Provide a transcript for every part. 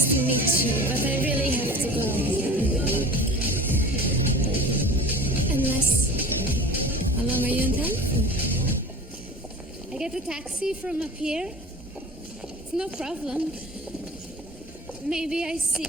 Nice to meet you, but I really have to go. Unless, how long are you in town for? I get a taxi from up here. It's no problem. Maybe I see.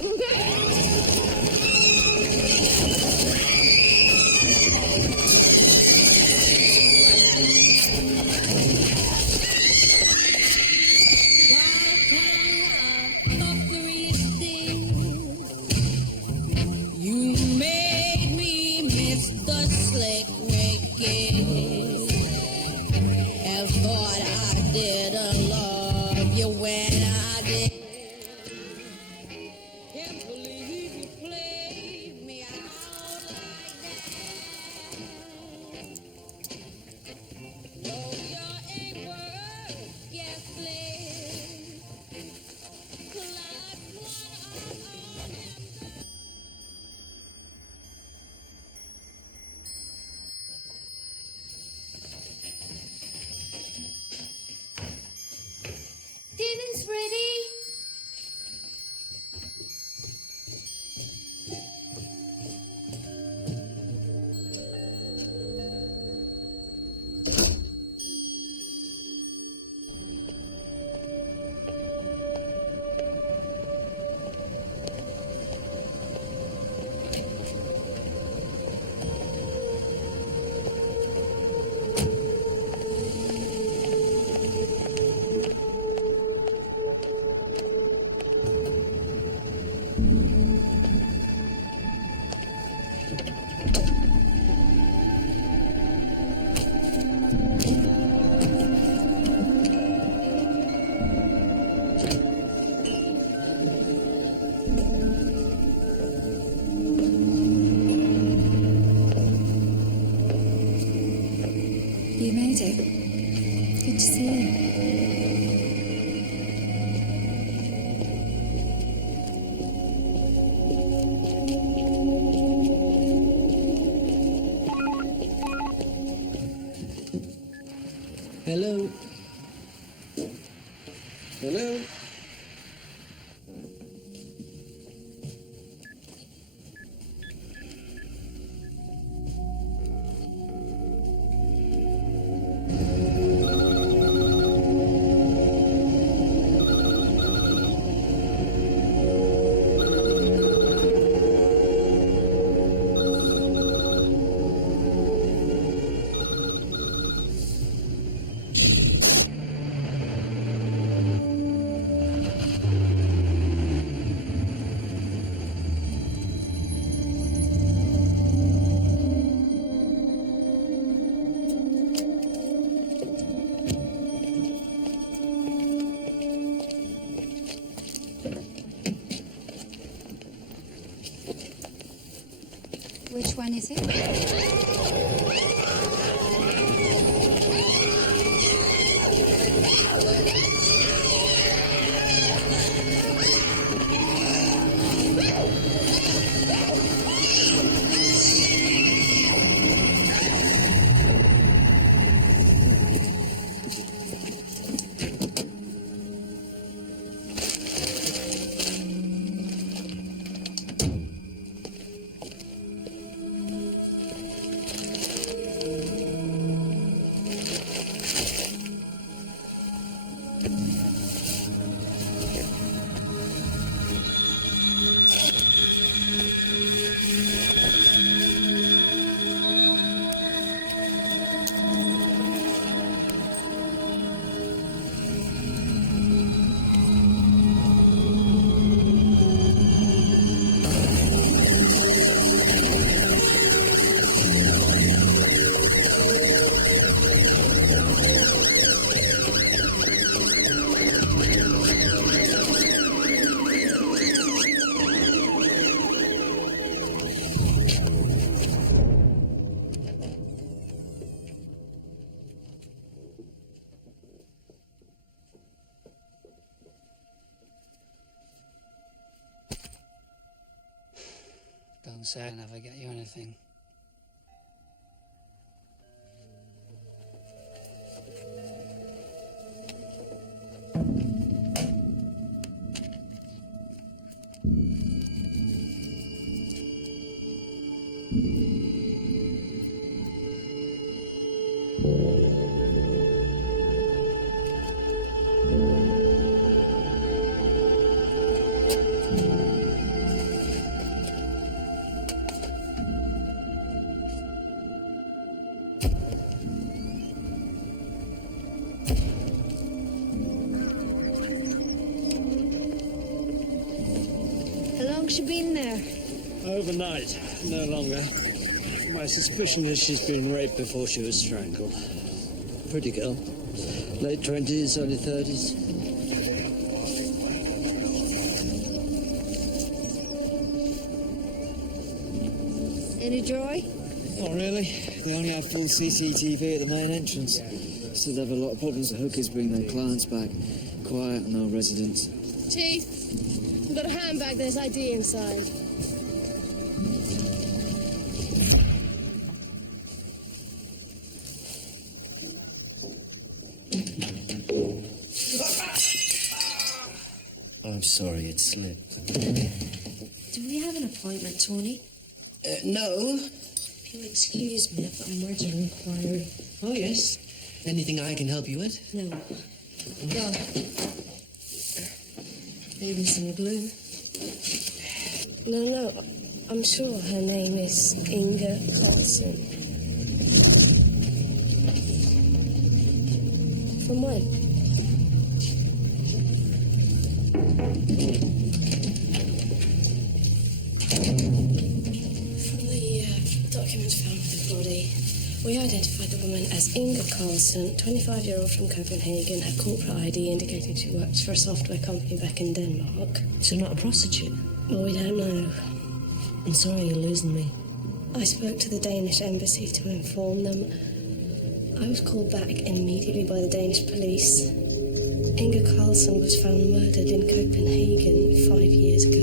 Dinner's ready. You made it. Good to see you. Hello? Hello? Which one is it? Don't say I never get you anything. she been there? Overnight, no longer. My suspicion is she's been raped before she was strangled. Pretty girl. Late 20s, early 30s. Any joy? Not really. They only have full CCTV at the main entrance. Still have a lot of problems. The hookers bring their clients back. Quiet, no residents. Chief, we've got a handbag. There's ID inside. I'm sorry, it slipped. Do we have an appointment, Tony? No. If you'll excuse me, I've got a murder inquiry. Oh, yes. Anything I can help you with? No. Go. Maybe some glue. No. I'm sure her name is Inga Carlson. From when? From the documents found with the body, we identified the woman as Inga Carlson, 25-year-old from Copenhagen. Her corporate ID indicating she works for a software company back in Denmark. So not a prostitute? Well, we don't know. I'm sorry you're losing me. I spoke to the Danish embassy to inform them. I was called back immediately by the Danish police. Inga Carlson was found murdered in Copenhagen 5 years ago.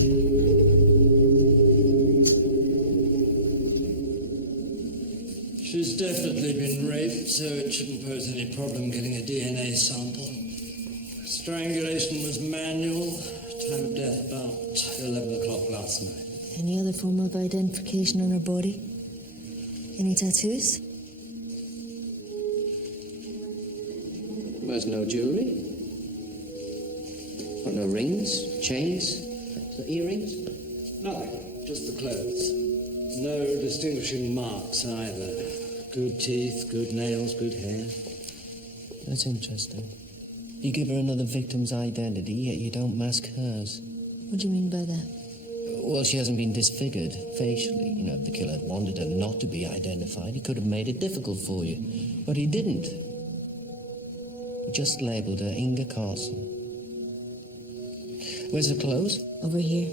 She's definitely been raped, so it shouldn't pose any problem getting a DNA sample. Strangulation was manual. Time of death about 11 o'clock last night. Any other form of identification on her body? Any tattoos? There's no jewellery. Got no rings, chains, earrings? Nothing, just the clothes. No distinguishing marks either. Good teeth, good nails, good hair. That's interesting. You give her another victim's identity, yet you don't mask hers. What do you mean by that? Well, she hasn't been disfigured facially. You know, if the killer had wanted her not to be identified, he could have made it difficult for you. But he didn't. He just labelled her Inga Carlson. Where's her clothes? Over here.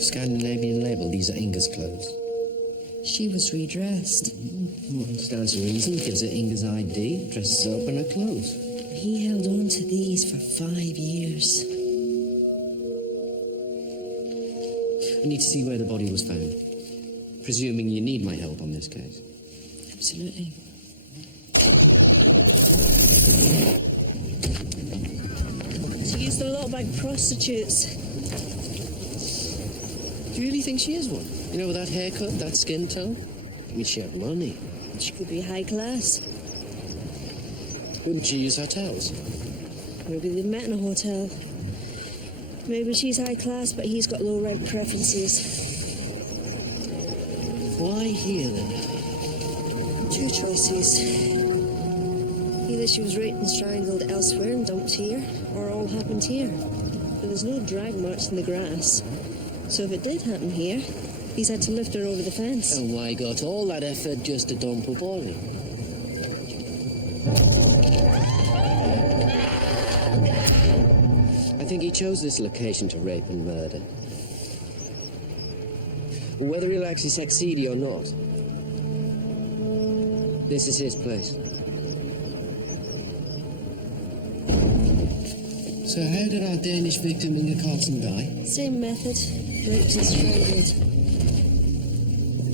Scandinavian label. These are Inga's clothes. She was redressed. Well, stands to reason. Gives her Inga's ID, dresses her up in her clothes. He held on to these for 5 years. I need to see where the body was found. Presuming you need my help on this case. Absolutely. She used a lot by prostitutes. Do you really think she is one? You know, with that haircut, that skin tone? I mean, she had money. She could be high class. Wouldn't she use hotels? Maybe they met in a hotel. Maybe she's high class, but he's got low rent preferences. Why here, then? 2 choices. Either she was raped and strangled elsewhere and dumped here, or all happened here. But there's no drag marks in the grass. So if it did happen here, he's had to lift her over the fence. And why got all that effort just to dump a body? I think he chose this location to rape and murder. Whether he'll actually succeed or not, this is his place. So how did our Danish victim Inga Carlson die? Same method. Raped and strangled.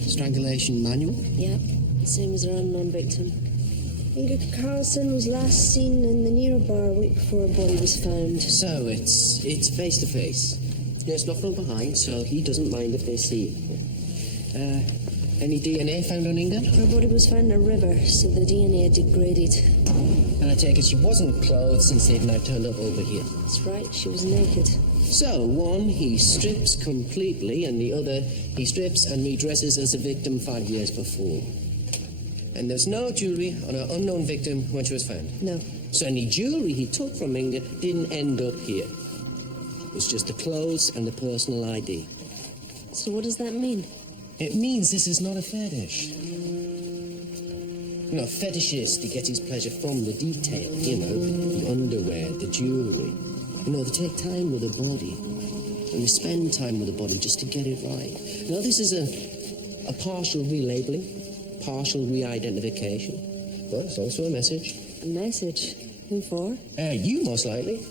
Strangulation manual? Yep. Same as our unknown victim. Inga Carlson was last seen in the Nero bar a week before her body was found. So it's face to face. It's not from behind, so he doesn't mind if they see it. Any DNA found on Inga? Her body was found in a river, so the DNA had degraded. And I take it she wasn't clothed since they'd now turned up over here. That's right, she was naked. So, one, he strips completely, and the other, he strips and redresses as a victim 5 years before. And there's no jewellery on our unknown victim when she was found. No. So any jewellery he took from Inga didn't end up here. It was just the clothes and the personal ID. So what does that mean? It means this is not a fetish. You know, a fetishist, he gets his pleasure from the detail, you know, the underwear, the jewellery. You know, they take time with the body, and they spend time with the body just to get it right. You know, this is a partial relabeling, partial re-identification, but it's also a message. A message? Who for? You, most likely.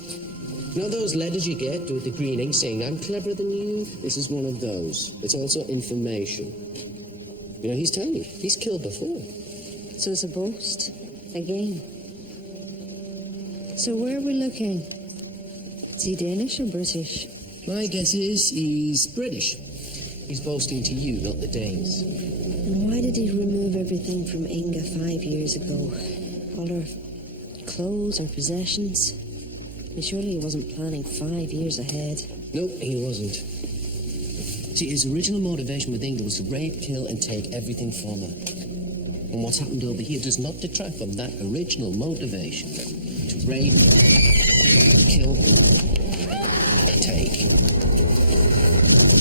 You know those letters you get with the green ink saying, I'm cleverer than you? This is one of those. It's also information. You know, he's telling you, he's killed before. So it's a boast? A game? So where are we looking? Is he Danish or British? My guess is he's British. He's boasting to you, not the Danes. And why did he remove everything from Inga 5 years ago? All her clothes, her possessions? And surely he wasn't planning 5 years ahead. Nope, he wasn't. See, his original motivation with Inga was to rape, kill, and take everything from her. And what's happened over here does not detract from that original motivation. To rape, kill, take.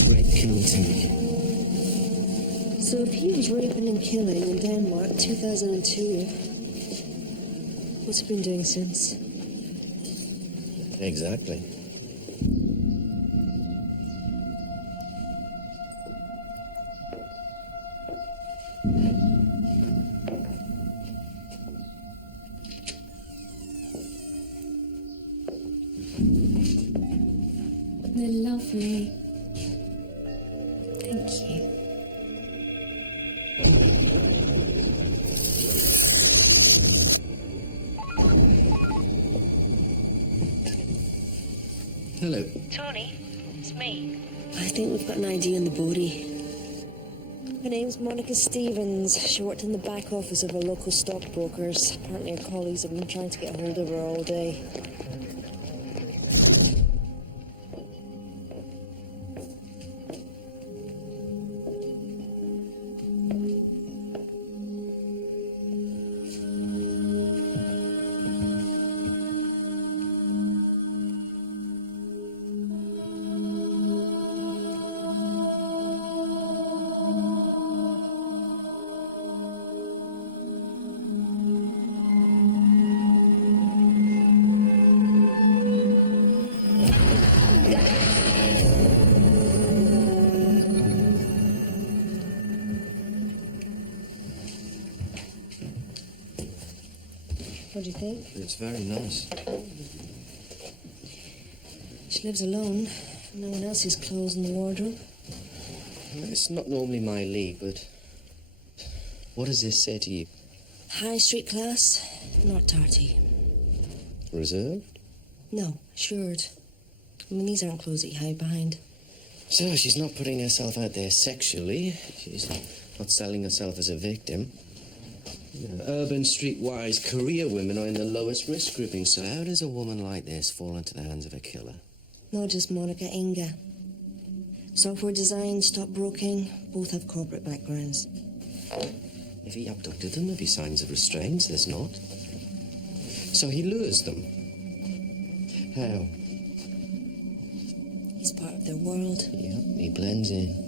Rape, kill, take. So if he was raping and killing in Denmark 2002, what's he been doing since? Exactly. They're lovely. Thank you. Hello. Tony, it's me. I think we've got an ID on the body. Her name's Monica Stevens. She worked in the back office of a local stockbrokers. Apparently her colleagues have been trying to get hold of her all day. What do you think? It's very nice. She lives alone. No one else's clothes in the wardrobe. It's not normally my league, but what does this say to you? High street class, not tarty. Reserved? No, assured. I mean, these aren't clothes that you hide behind. So she's not putting herself out there sexually. She's not selling herself as a victim. You know, urban, streetwise career women are in the lowest risk grouping. So how does a woman like this fall into the hands of a killer? Not just Monica, Inga. Software design, stockbroking, both have corporate backgrounds. If he abducted them, there'd be signs of restraint. There's not. So he lures them. How? He's part of their world. Yeah, he blends in.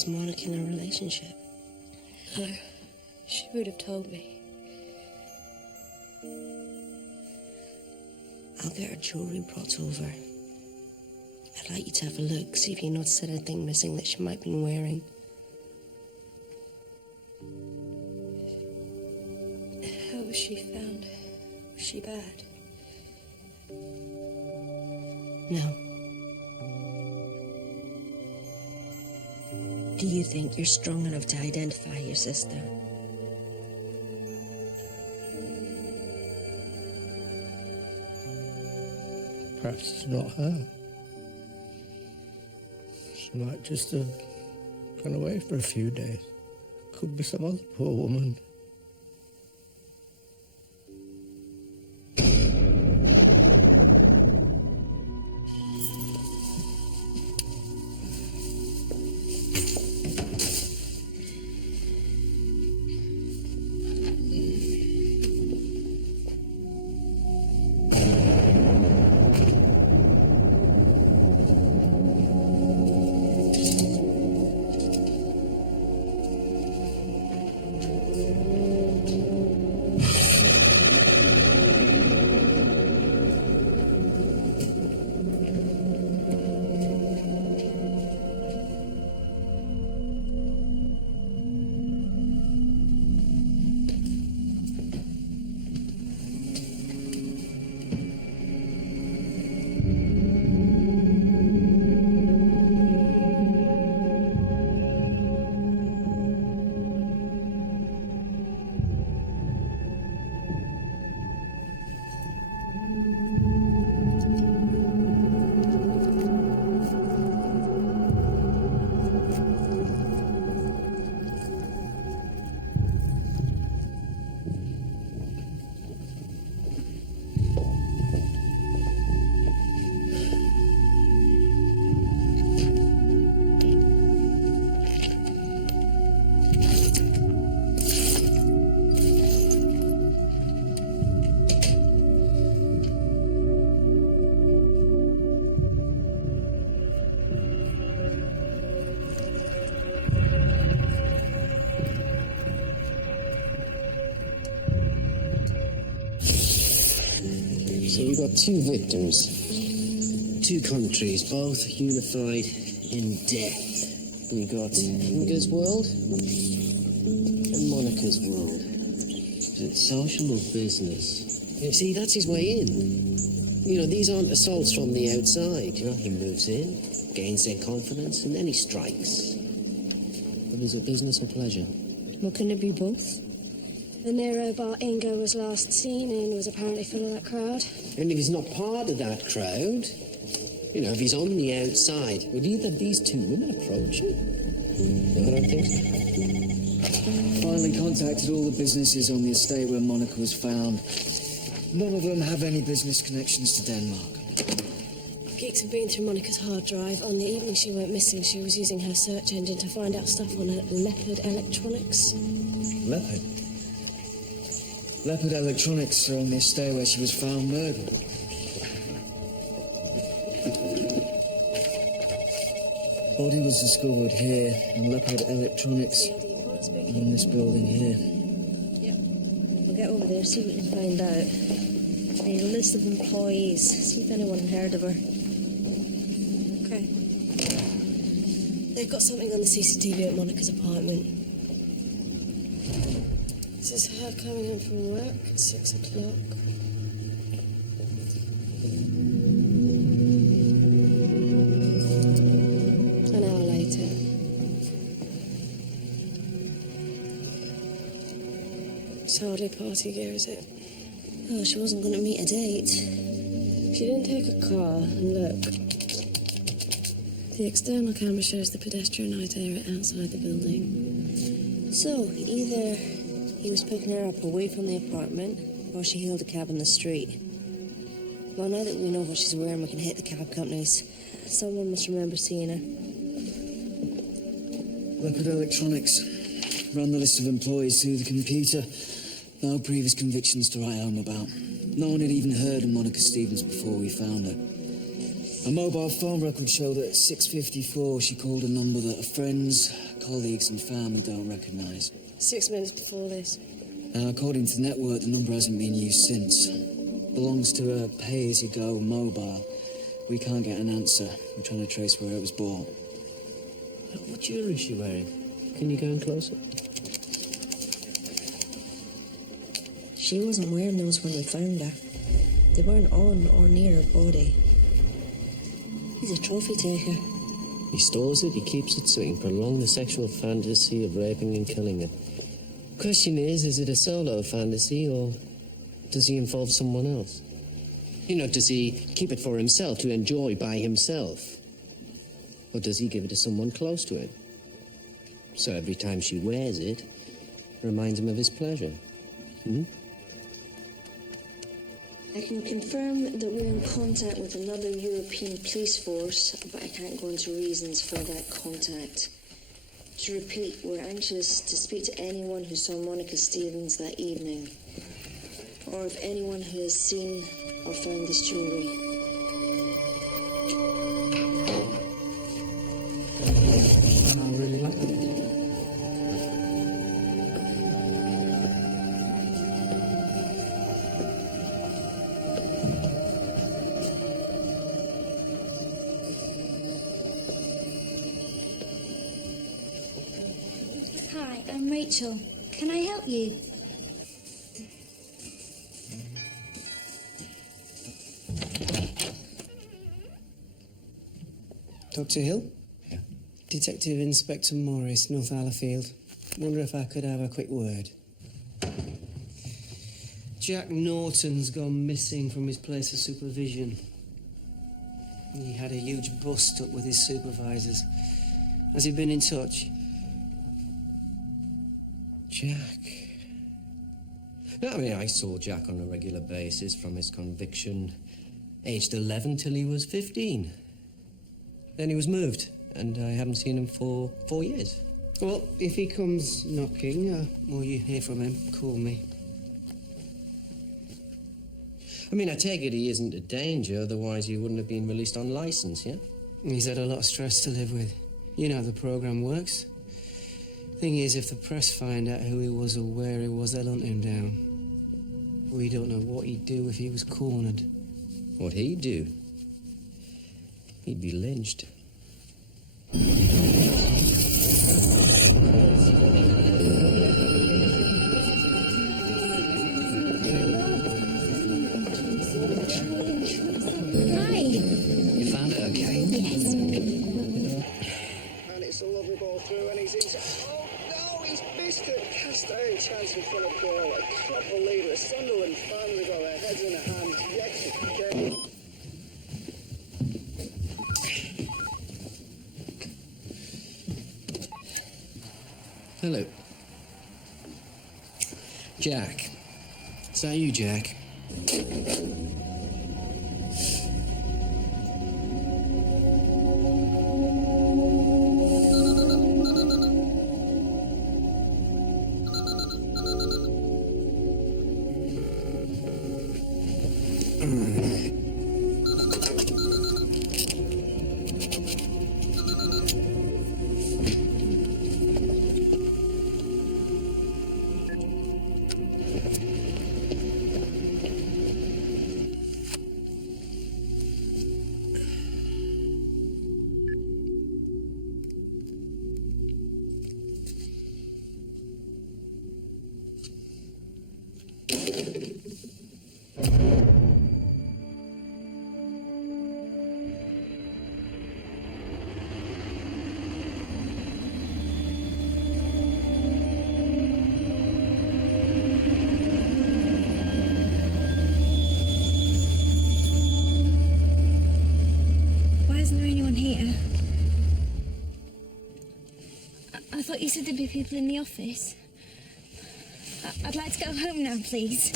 Was Monica in a relationship? No, she would have told me. I'll get her jewellery brought over. I'd like you to have a look, see if you notice anything missing that she might have been wearing. How was she found? Was she bad? No. Do you think you're strong enough to identify your sister? Perhaps it's not her. She might just have gone away for a few days. Could be some other poor woman. So we've got two victims, two countries, both unified in death. You got Inga's world and Monica's world. Is it social or business? You see, that's his way in. You know, these aren't assaults from the outside. You know, he moves in, gains their confidence, and then he strikes. But is it business or pleasure? Well, can it be both? The Nero bar Inga was last seen in was apparently full of that crowd. And if he's not part of that crowd, you know, if he's on the outside, would either of these two women approach him? No, I don't think so. Finally contacted all the businesses on the estate where Monica was found. None of them have any business connections to Denmark. Geeks have been through Monica's hard drive. On the evening she went missing, she was using her search engine to find out stuff on Leopard Electronics. Leopard? Leopard Electronics are on the estate where she was found murdered. Body was discovered here, and Leopard Electronics in this building here. Yep. We'll get over there, see what we can find out. I need a list of employees, see if anyone heard of her. Okay. They've got something on the CCTV at Monica's apartment. This is her coming home from work at 6 o'clock. An hour later. It's hardly party gear, is it? Oh, she wasn't going to meet a date. She didn't take a car and look. The external camera shows the pedestrian light area outside the building. So, either he was picking her up away from the apartment, or she hailed a cab on the street. Well, now that we know what she's wearing, we can hit the cab companies. Someone must remember seeing her. Leopard Electronics ran the list of employees through the computer. No previous convictions to write home about. No one had even heard of Monica Stevens before we found her. A mobile phone record showed that at 6:54 she called a number that her friends, colleagues and family don't recognise. 6 minutes before this. Now, according to the network, the number hasn't been used since. Belongs to a pay-as-you-go mobile. We can't get an answer. We're trying to trace where it was bought. What jewellery is she wearing? Can you go in closer? She wasn't wearing those when we found her. They weren't on or near her body. He's a trophy taker. He stores it, he keeps it so he can prolong the sexual fantasy of raping and killing it. Question is it a solo fantasy or does he involve someone else? You know, does he keep it for himself to enjoy by himself? Or does he give it to someone close to him? So every time she wears it, reminds him of his pleasure. Hmm? I can confirm that we're in contact with another European police force, but I can't go into reasons for that contact. To repeat, we're anxious to speak to anyone who saw Monica Stevens that evening, or if anyone who has seen or found this jewellery. I really like it. Hi, I'm Rachel. Can I help you? Dr. Hill? Yeah. Detective Inspector Morris, North Allerfield. Wonder if I could have a quick word. Jack Norton's gone missing from his place of supervision. He had a huge bust-up with his supervisors. Has he been in touch? Jack. No, I mean, I saw Jack on a regular basis from his conviction, aged 11 till he was 15. Then he was moved, and I haven't seen him for 4 years. Well, if he comes knocking, or you hear from him, call me. I mean, I take it he isn't a danger, otherwise he wouldn't have been released on license, yeah? He's had a lot of stress to live with. You know how the program works. Thing is, if the press find out who he was or where he was, they'll hunt him down. We don't know what he'd do if he was cornered. What he'd do? He'd be lynched. Hi. You found it okay? Yes. And it's a lovely ball through, and he's into. Oh no, he's missed it. Cast a chance in front of goal. A proper leader. A Sunderland fan with our heads in a hand. Yes, okay. Hello. Jack. Is that you, Jack? Why isn't there anyone here? I thought you said there'd be people in the office. I'd like to go home now, please.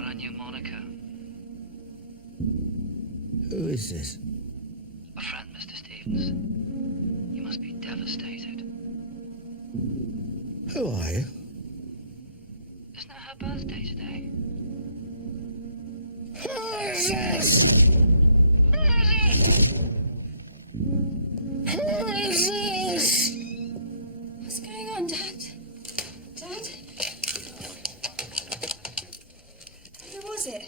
but I knew Monica. Who is this? A friend, Mr. Stevens. You must be devastated. Who are you? Isn't it her birthday today? Who is this? Who is this? What's going on, Dad? Dad? Who was it?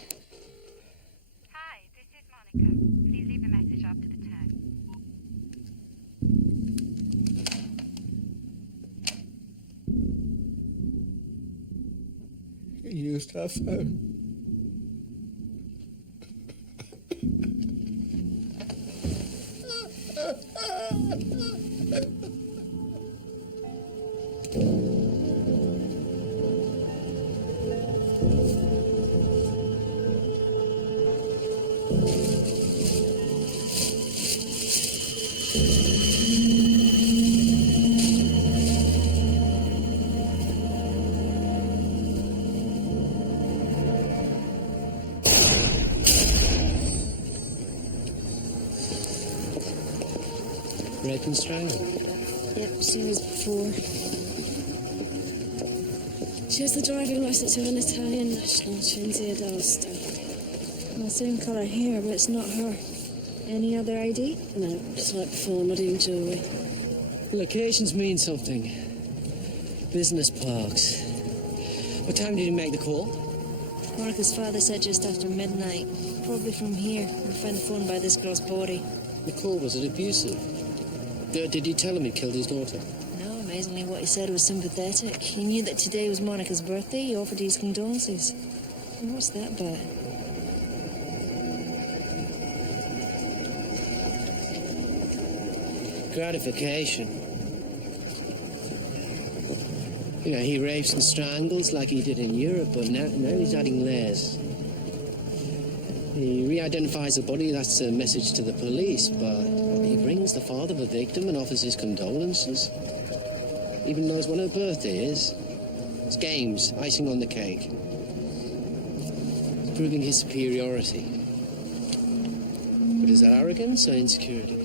Hi, this is Monica. Please leave a message after the tone. He used her phone. Rape and strangle. Yep, seen as before. She has the driving license of an Italian national, Cinzia d'Aosta. Well, same colour hair, but it's not her. Any other ID? No, just like before, not even jewellery. Locations mean something. Business parks. What time did you make the call? Monica's father said just after midnight. Probably from here. We found the phone by this girl's body. The call was it abusive? Did you tell him he killed his daughter? No, amazingly what he said was sympathetic. He knew that today was Monica's birthday. He offered his condolences. And what's that about? Gratification. You know, he rapes and strangles like he did in Europe, but now he's adding layers. He re-identifies the body, that's a message to the police, but he brings the father of the victim and offers his condolences. Even knows when her birthday is. It's games, icing on the cake. He's proving his superiority. But is that arrogance or insecurity?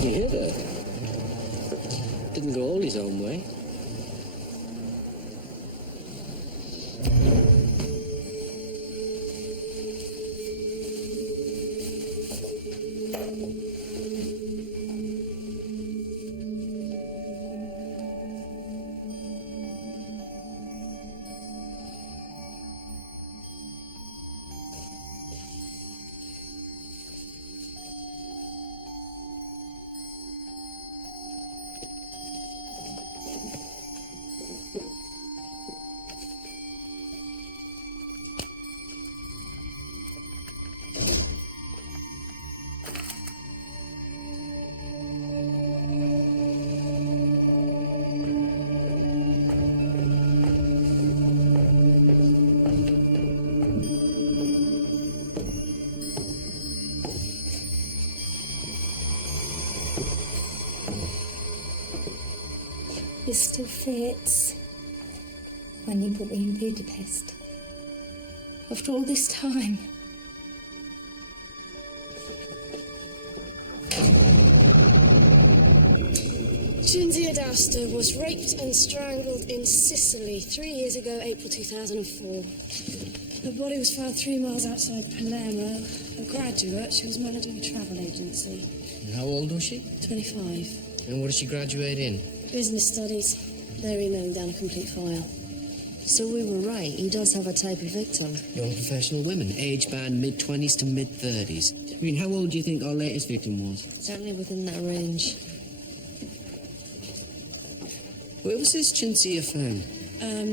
He hit her. Didn't go all his own way. It still fits when you put me in Budapest. After all this time. Cinzia d'Aosta was raped and strangled in Sicily 3 years ago, April 2004. Her body was found 3 miles outside Palermo. A graduate, she was managing a travel agency. And how old was she? 25. And what did she graduate in? Business studies. They're emailing down a complete file. So we were right. He does have a type of victim. Young professional women, age band mid-20s to mid-30s. I mean, how old do you think our latest victim was? Certainly within that range. Where was this Cinzia found?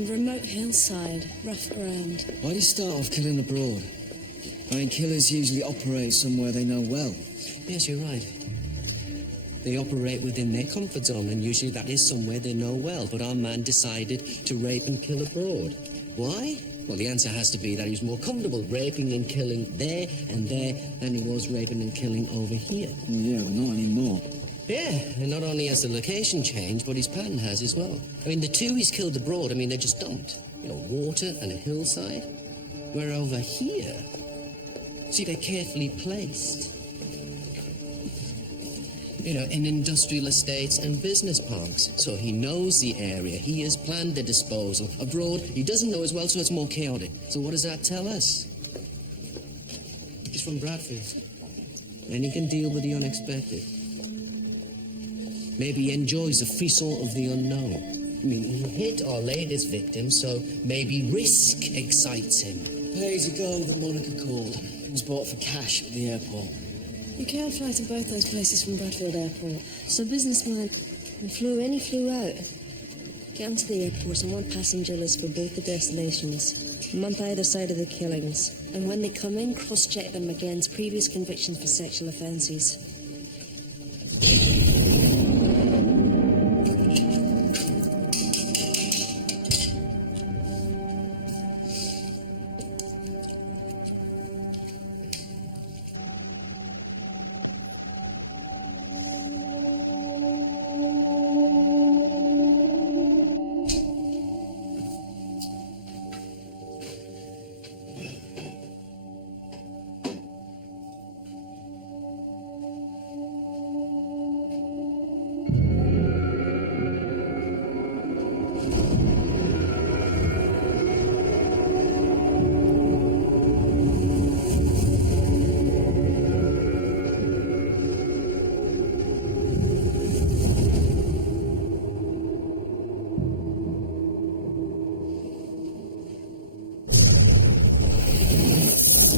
Remote hillside, rough ground. Why do you start off killing abroad? I mean, killers usually operate somewhere they know well. Yes, you're right. They operate within their comfort zone, and usually that is somewhere they know well. But our man decided to rape and kill abroad. Why? Well, the answer has to be that he was more comfortable raping and killing there and there than he was raping and killing over here. Yeah, but not anymore. Yeah, and not only has the location changed, but his pattern has as well. I mean, the two he's killed abroad, I mean, they're just dumped. You know, water and a hillside. Where over here, see, they're carefully placed. You know, in industrial estates and business parks. So he knows the area. He has planned the disposal. Abroad, he doesn't know as well, so it's more chaotic. So what does that tell us? He's from Bradfield. And he can deal with the unexpected. Maybe he enjoys the frisson of the unknown. I mean, he hit our latest victim, so maybe risk excites him. Pay-as-you-go that Monica called. It was bought for cash at the airport. You can't fly to both those places from Bradfield Airport. So businessman, he flew in, he flew out. Get onto the airport and one passenger list for both the destinations. A month either side of the killings. And when they come in, cross-check them against previous convictions for sexual offences.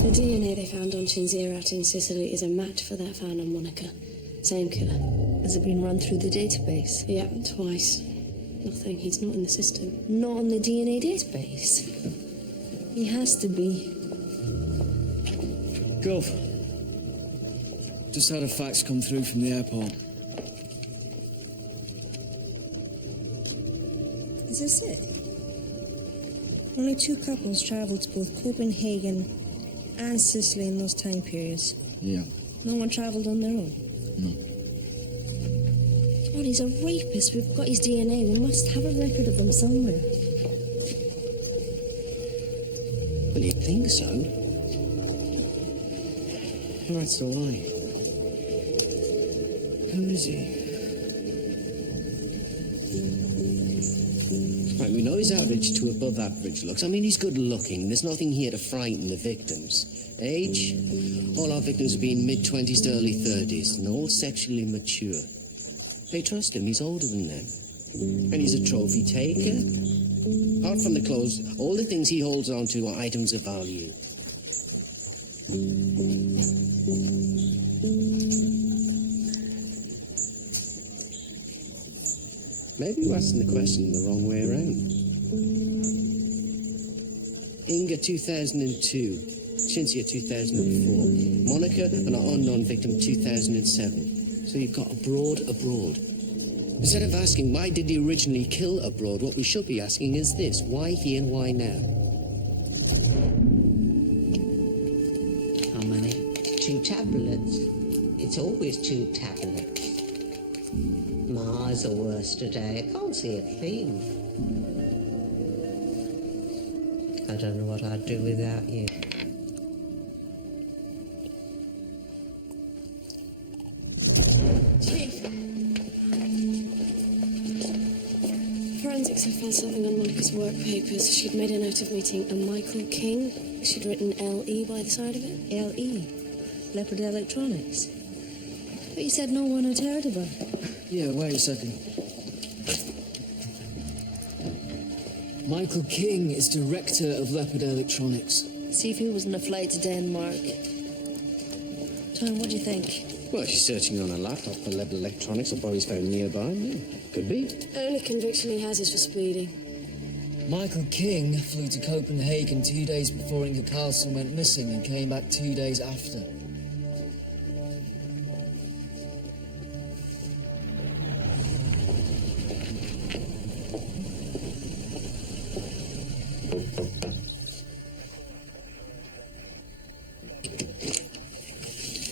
The DNA they found on Cinzierat in Sicily is a match for that found on Monica. Same killer. Has it been run through the database? Yeah, twice. Nothing. He's not in the system. Not on the DNA database. He has to be. Gov. Just had a fax come through from the airport. Is this it? Only 2 couples travelled to both Copenhagen and Sicily in those time periods. Yeah. No one travelled on their own. No. God, he's a rapist. We've got his DNA. We must have a record of him somewhere. Well, you'd think so. Right, so why? Who is he? Right, we know he's average to above average looks. I mean, he's good looking. There's nothing here to frighten the victims. Age? All our victims have been mid-20s to early 30s, and all sexually mature. They trust him. He's older than them. And he's a trophy taker. Apart from the clothes, all the things he holds on to are items of value. Maybe you're asking the question the wrong way around. Inga 2002, Cinzia 2004, Monica and our unknown victim 2007. So you've got abroad. Instead of asking why did he originally kill abroad, what we should be asking is this: why here and why now? How many? 2 tablets. It's always 2 tablets. My eyes are worse today. I can't see a thing. I don't know what I'd do without you. Chief. Forensics have found something on Monica's work papers. She'd made a note of meeting a Michael King. She'd written L.E. by the side of it. L.E. Leopard Electronics. But you said no one had heard of her. Yeah, wait a second. Michael King is director of Leopard Electronics. See if he was on a flight to Denmark. Tom, what do you think? Well, she's searching on a laptop for level electronics or probably found nearby. Yeah, could be. Only conviction he has is for speeding. Michael King flew to Copenhagen 2 days before Inga Carlson went missing and came back 2 days after.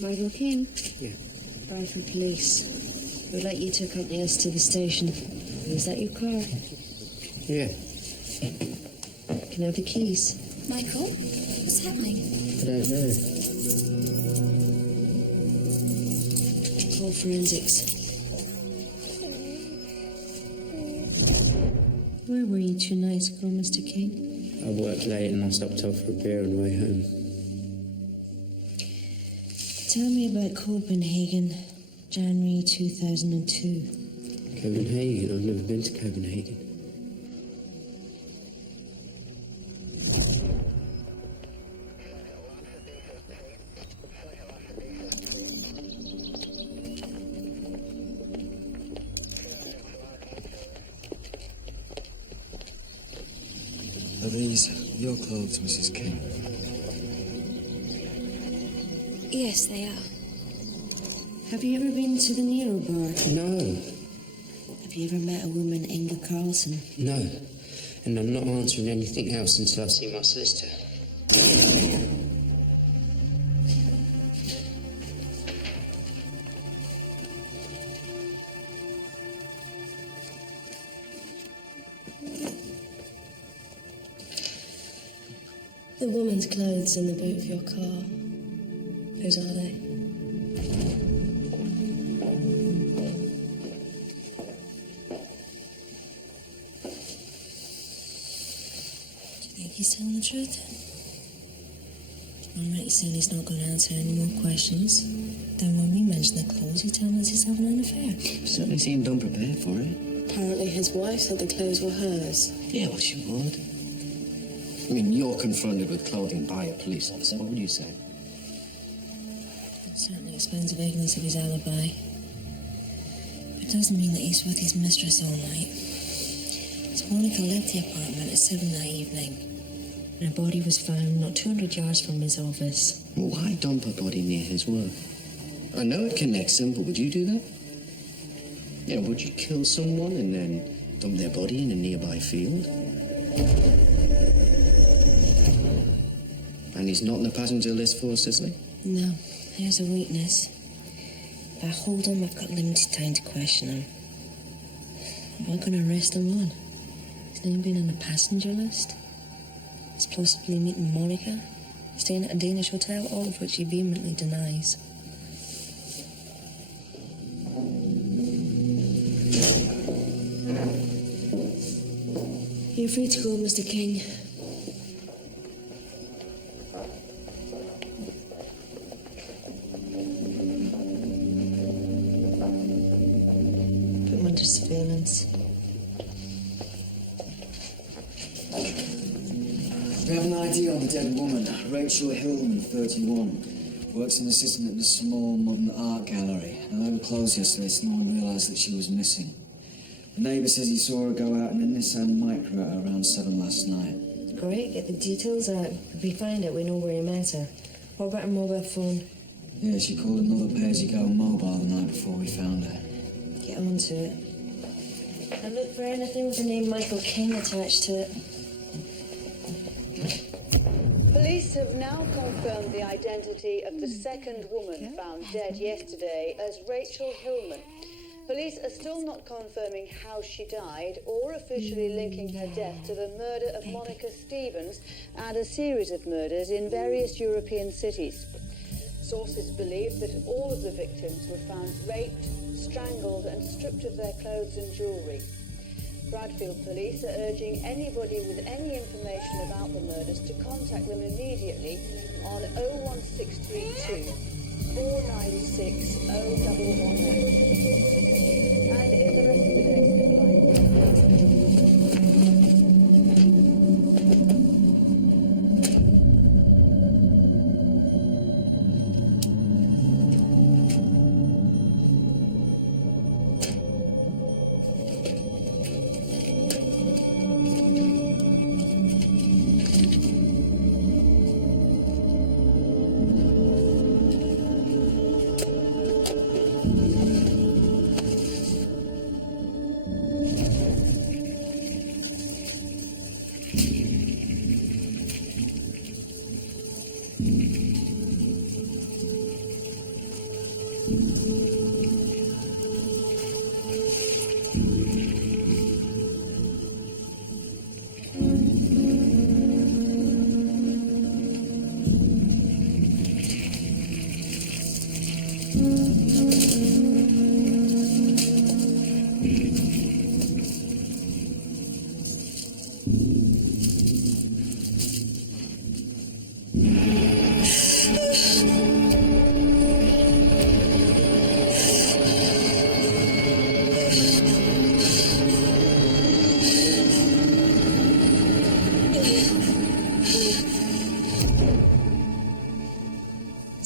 Michael King, Yeah. Bradford Police. We'd like you to accompany us to the station. Is that your car? Yeah. Can I have the keys? Michael, what's happening? I don't know. Call forensics. Where were you 2 nights ago, Mr. King? I worked late and I stopped off for a beer on the way home. Tell me about Copenhagen, January 2002. Copenhagen? I've never been to Copenhagen. Are these your clothes, Mrs. King? Yes, they are. Have you ever been to the Nero bar? No. Have you ever met a woman, Inga Carlson? No. And I'm not answering anything else until I see my solicitor. The woman's clothes in the boot of your car. Whose are they? Do you think he's telling the truth? I'm right saying he's not going to answer any more questions. Then when we mention the clothes, he's telling us he's having an affair. Certainly seemed unprepared for it. Apparently his wife thought the clothes were hers. Yeah, well, she would. I mean, you're confronted with clothing by a police officer. What would you say? It certainly explains the vagueness of his alibi. But it doesn't mean that he's with his mistress all night. So Monica left the apartment at 7 that evening. And her body was found not 200 yards from his office. Well, why dump a body near his work? I know it connects them, but would you do that? Yeah, would you kill someone and then dump their body in a nearby field? And he's not on the passenger list for Cicely? No, there's a weakness. If I hold him, I've got limited time to question him. Am I going to arrest him on? His name being on the passenger list? He's possibly meeting Monica, staying at a Danish hotel, all of which he vehemently denies. You're free to go, Mr. King. Put him under surveillance. We have an ID on the dead woman, Rachel Hillman, 31. Works as an assistant at the small modern art gallery. Now, they were closed yesterday, so no one realised that she was missing. The neighbour says he saw her go out in a Nissan Micra at around 7 last night. Great, get the details out. If we find it, we know where he met her. What about her mobile phone? Yeah, she called another pay-as-you-go mobile the night before we found her. Get onto it. And look for anything with the name Michael King attached to it. Police have now confirmed the identity of the second woman found dead yesterday as Rachel Hillman. Police are still not confirming how she died or officially linking her death to the murder of Monica Stevens and a series of murders in various European cities. Sources believe that all of the victims were found raped, strangled and stripped of their clothes and jewellery. Bradfield Police are urging anybody with any information about the murders to contact them immediately on 01632 496 0110. And in the rest of the day's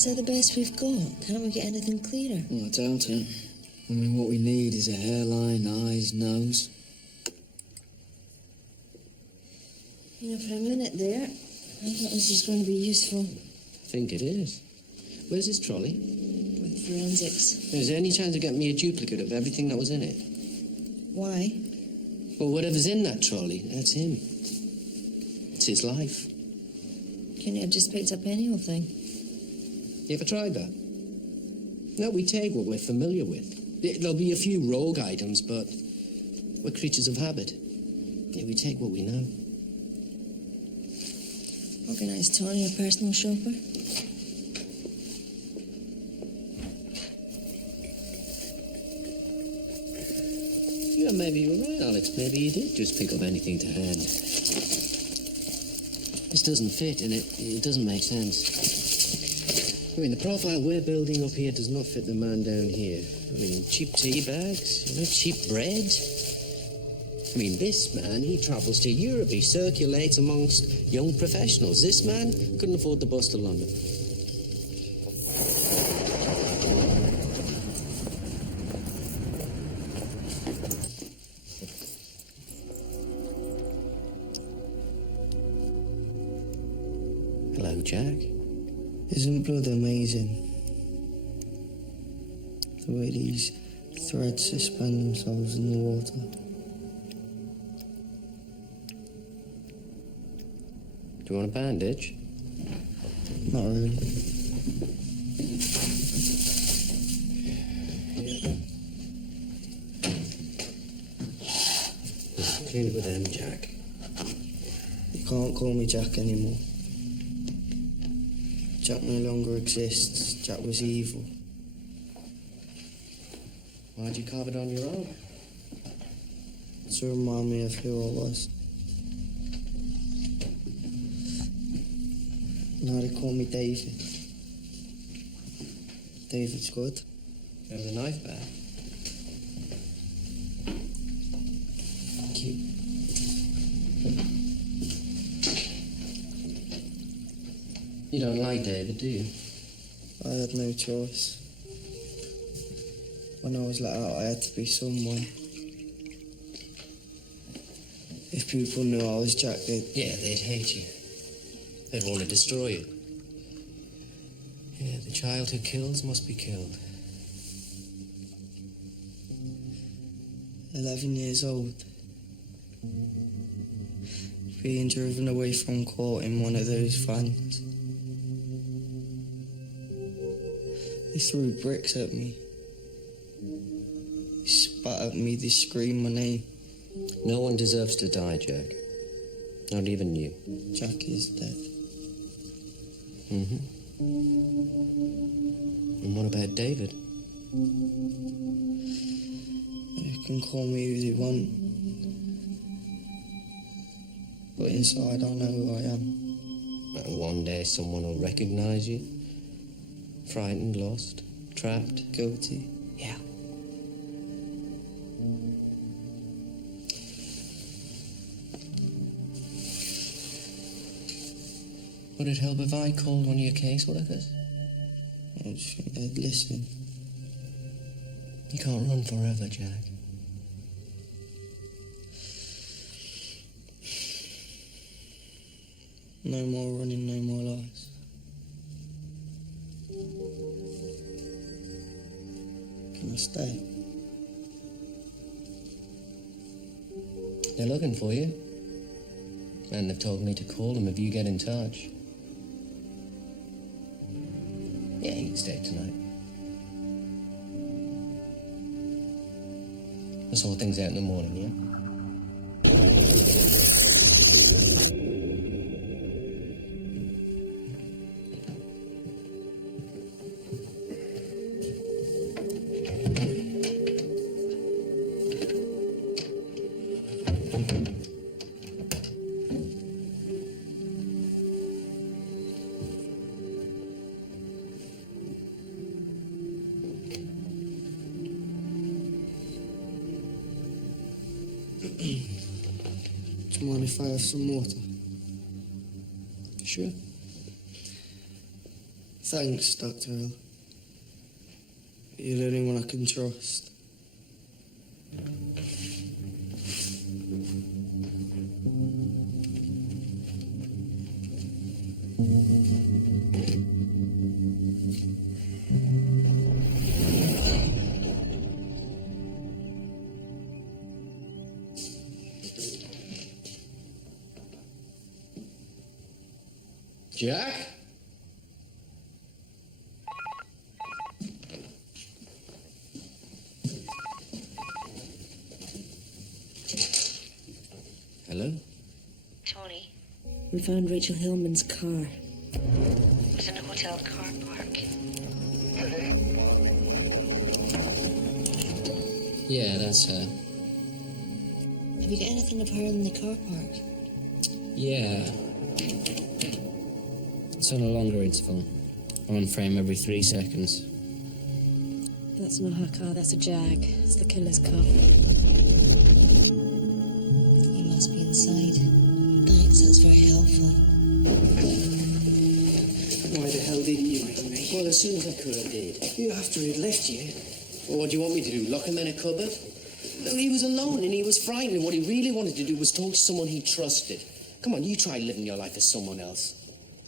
Is that the best we've got? Can't we get anything clearer? Well, I doubt it. I mean, what we need is a hairline, eyes, nose. You know, for a minute there, I thought this was going to be useful. I think it is. Where's this trolley? With forensics. Is there any chance of getting me a duplicate of everything that was in it? Why? Well, whatever's in that trolley, that's him. It's his life. Couldn't you have just picked up any old thing? You ever tried that? No, we take what we're familiar with. There'll be a few rogue items, but we're creatures of habit. Yeah, we take what we know. Organised Tony, a personal shopper? Yeah, maybe you're right, Alex. Maybe he did just pick up anything to hand. This doesn't fit, and it doesn't make sense. I mean, the profile we're building up here does not fit the man down here. I mean, cheap tea bags, cheap bread. I mean, this man, he travels to Europe. He circulates amongst young professionals. This man couldn't afford the bus to London. Hello, Jack. Isn't blood amazing? The way these threads suspend themselves in the water. Do you want a bandage? Not really. Clean it with them, Jack. You can't call me Jack anymore. Jack no longer exists. Jack was evil. Why'd you carve it on your own? To remind me of who I was. Now they call me David. David's good. You have the knife back. Thank you. You don't like David, do you? I had no choice. When I was let out, I had to be someone. If people knew I was Jack, they'd... Yeah, they'd hate you. They'd want to destroy you. Yeah, the child who kills must be killed. 11 years old. Being driven away from court in one of those vans. They threw bricks at me. They spat at me, they screamed my name. No one deserves to die, Jack. Not even you. Jack is dead. Mm-hmm. And what about David? They can call me who they want. But inside I know who I am. And one day someone will recognize you. Frightened, lost, trapped. Guilty. Yeah. Would it help if I called one of your caseworkers? I just think they'd listen. You can't run forever, Jack. No more running, no more lies. Can I stay? They're looking for you. And they've told me to call them if you get in touch. Yeah, you can stay tonight. We'll sort things out in the morning, yeah? Do you mind if I have some water? Sure. Thanks, Dr. Hill. You're the only one I can trust. Jack? Hello? Tony, we found Rachel Hillman's car. It was in a hotel car park. Yeah, that's her. Have you got anything of her in the car park? Yeah. It's on a longer interval. I'm on frame every 3 seconds. That's not her car, that's a Jag. It's the killer's car. He must be inside. Thanks, that's very helpful. Why the hell didn't you ring me? Well, as soon as I could, I did. You after he'd left you. Well, what do you want me to do? Lock him in a cupboard? No, he was alone and he was frightened. And what he really wanted to do was talk to someone he trusted. Come on, you try living your life as someone else.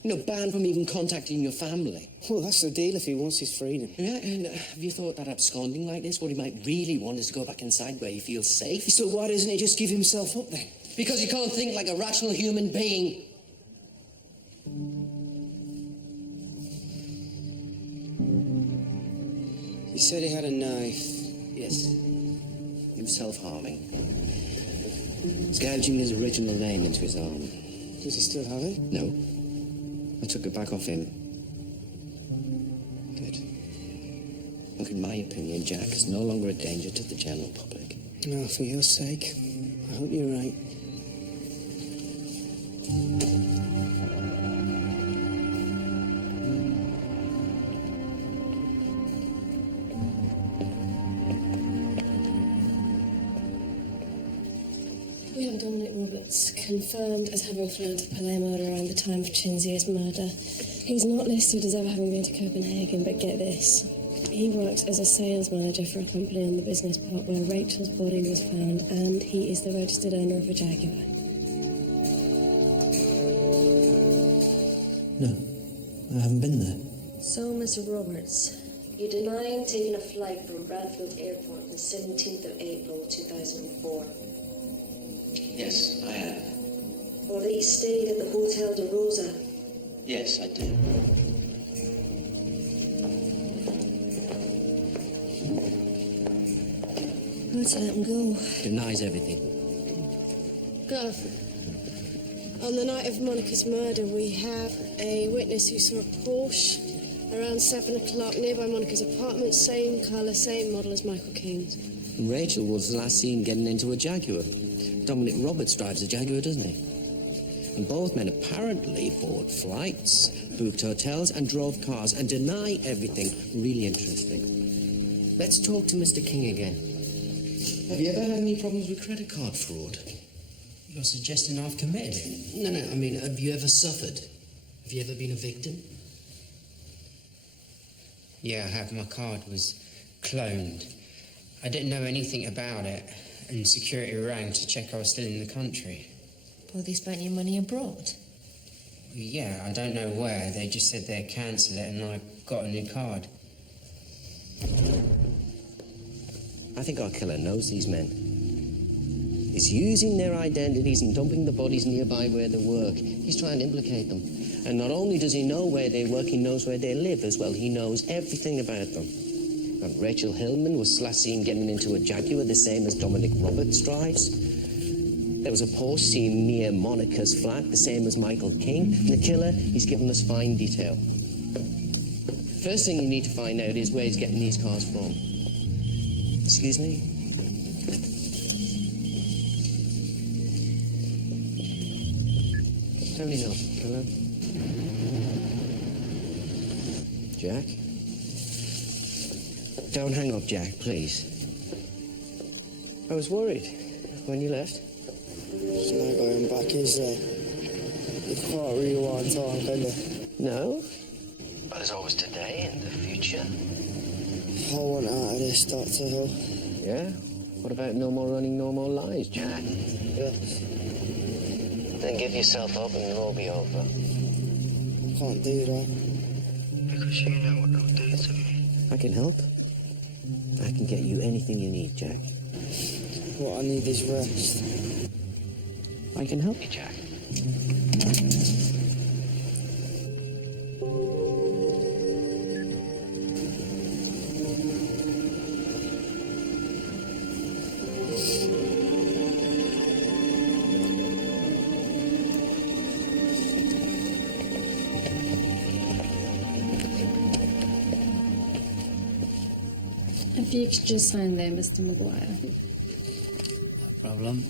You know, banned from even contacting your family. Well, that's the deal if he wants his freedom. Yeah, and have you thought that absconding like this, what he might really want is to go back inside where he feels safe? So why doesn't he just give himself up then? Because he can't think like a rational human being. He said he had a knife. Yes. He was self-harming. He's gouging his original name into his arm. Does he still have it? No. I took it back off him. Good. Look, in my opinion, Jack is no longer a danger to the general public. No, for your sake. I hope you're right. We have Dominic Roberts confirmed as having flown to Palermo around the time of Cinzia's murder. He's not listed as ever having been to Copenhagen, but get this. He works as a sales manager for a company on the business park where Rachel's body was found, and he is the registered owner of a Jaguar. No, I haven't been there. So, Mr. Roberts, you denying taking a flight from Bradfield Airport on the 17th of April 2004. Yes, I have. Or that you stayed at the Hotel de Rosa. Yes, I did. Let's let him go. Denies everything. Gov, on the night of Monica's murder, we have a witness who saw a Porsche around 7 o'clock nearby Monica's apartment, same colour, same model as Michael King's. Rachel was last seen getting into a Jaguar. Dominic Roberts drives a Jaguar, doesn't he? And both men apparently bought flights, booked hotels, and drove cars, and deny everything. Really interesting. Let's talk to Mr. King again. Have you ever had any problems with credit card fraud? You're suggesting I've committed it? No, I mean, have you ever suffered? Have you ever been a victim? Yeah, I have. My card was cloned. I didn't know anything about it, and security rang to check I was still in the country. Well, they spent your money abroad. Yeah, I don't know where. They just said they'd cancel it, and I got a new card. I think our killer knows these men. He's using their identities and dumping the bodies nearby where they work. He's trying to implicate them. And not only does he know where they work, he knows where they live as well. He knows everything about them. And Rachel Hillman was last seen getting into a Jaguar, the same as Dominic Roberts drives. There was a Porsche seen near Monica's flat, the same as Michael King. And the killer, he's given us fine detail. First thing you need to find out is where he's getting these cars from. Excuse me? Tony Hill. Hello? Jack? Don't hang up, Jack, please. I was worried when you left. There's no going back, is there? You can't rewind time, can you? No? Well, there's always today and the future. I want out of this, Dr. Hill. Yeah? What about no more running, no more lies, Jack? Yes. Then give yourself up and it'll all be over. I can't do that. Because you know what they'll do to me. I can help. I can get you anything you need, Jack. What I need is rest. I can help you, Jack. If you could just sign there, Mr. Maguire. No problem.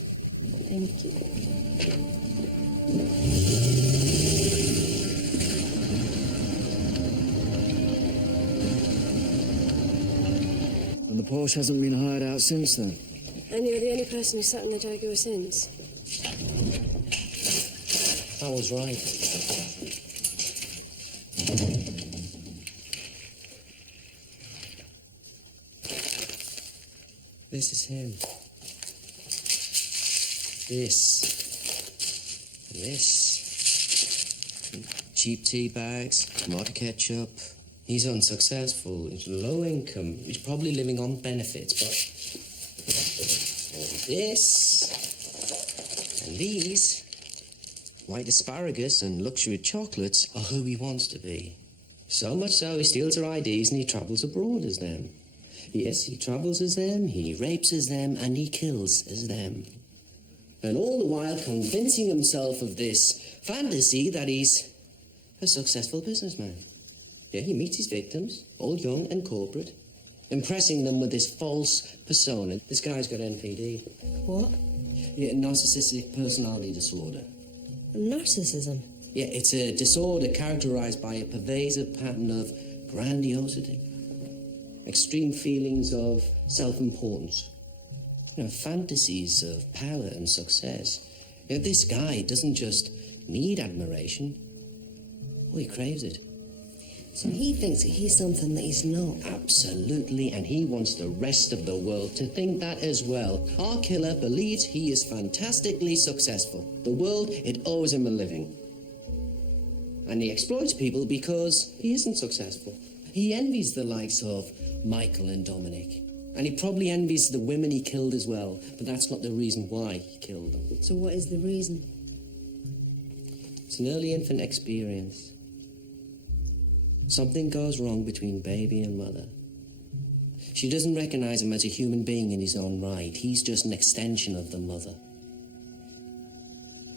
Thank you. And the Porsche hasn't been hired out since then? And you're the only person who sat in the Jaguar since? I was right. This is him. This. Cheap tea bags, tomato ketchup. He's unsuccessful. He's low income. He's probably living on benefits, but... this... and these... white asparagus and luxury chocolates are who he wants to be. So much so, he steals their IDs and he travels abroad as them. Yes, he travels as them, he rapes as them, and he kills as them. And all the while convincing himself of this fantasy that he's a successful businessman. Yeah, he meets his victims, all young and corporate, impressing them with this false persona. This guy's got NPD. What? Yeah, narcissistic personality disorder. Narcissism? Yeah, it's a disorder characterized by a pervasive pattern of grandiosity, extreme feelings of self-importance, fantasies of power and success. This guy doesn't just need admiration, he craves it. So he thinks that he's something that he's not. Absolutely, and he wants the rest of the world to think that as well. Our killer believes he is fantastically successful. The world, it owes him a living. And he exploits people because he isn't successful. He envies the likes of Michael and Dominic. And he probably envies the women he killed as well, but that's not the reason why he killed them. So what is the reason? It's an early infant experience. Something goes wrong between baby and mother. She doesn't recognize him as a human being in his own right. He's just an extension of the mother.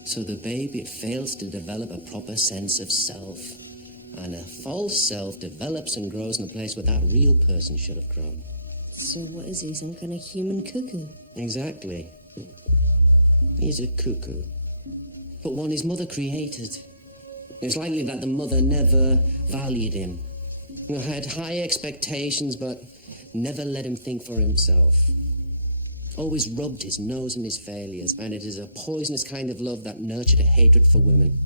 So the baby fails to develop a proper sense of self. And a false self develops and grows in a place where that real person should have grown. So what is he, some kind of human cuckoo? Exactly. He's a cuckoo. But one his mother created. It's likely that the mother never valued him. Had high expectations, but never let him think for himself. Always rubbed his nose in his failures, and it is a poisonous kind of love that nurtured a hatred for women.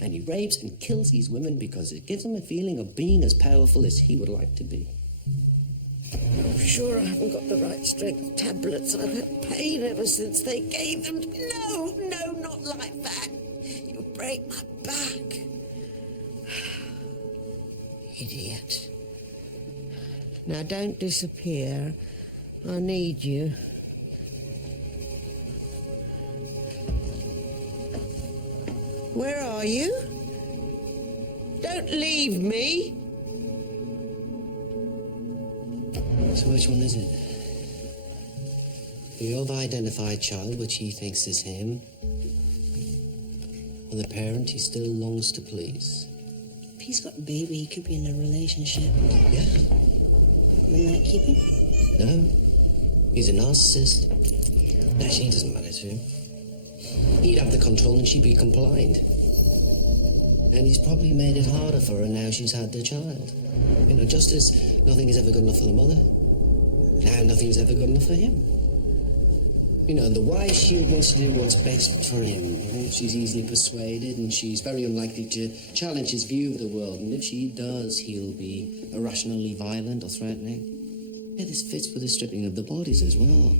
And he rapes and kills these women because it gives him a feeling of being as powerful as he would like to be. I'm sure I haven't got the right strength tablets. I've had pain ever since they gave them. No, not like that. You'll break my back. Idiot. Now don't disappear. I need you. Where are you? Don't leave me. So which one is it? The over-identified child, which he thinks is him, or the parent he still longs to please? If he's got a baby, he could be in a relationship. Yeah. Wouldn't that keep him? No. He's a narcissist. No, she doesn't matter to him. He'd have the control and she'd be compliant. And he's probably made it harder for her now she's had the child. Just as nothing is ever good enough for the mother, now nothing's ever good enough for him. You know, the wife, she wants to do what's best for him. You know, she's easily persuaded, and she's very unlikely to challenge his view of the world. And if she does, he'll be irrationally violent or threatening. Yeah, this fits with the stripping of the bodies as well.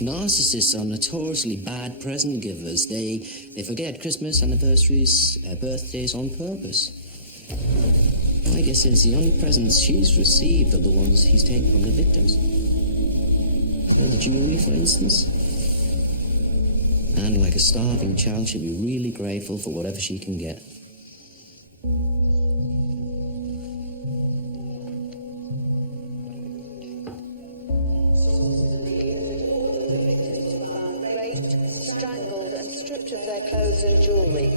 Narcissists are notoriously bad present givers. They forget Christmas, anniversaries, birthdays on purpose. I guess since the only presents she's received are the ones he's taken from the victims. The jewelry, for instance. And like a starving child, she'll be really grateful for whatever she can get. Raped, strangled, and stripped of their clothes and jewelry.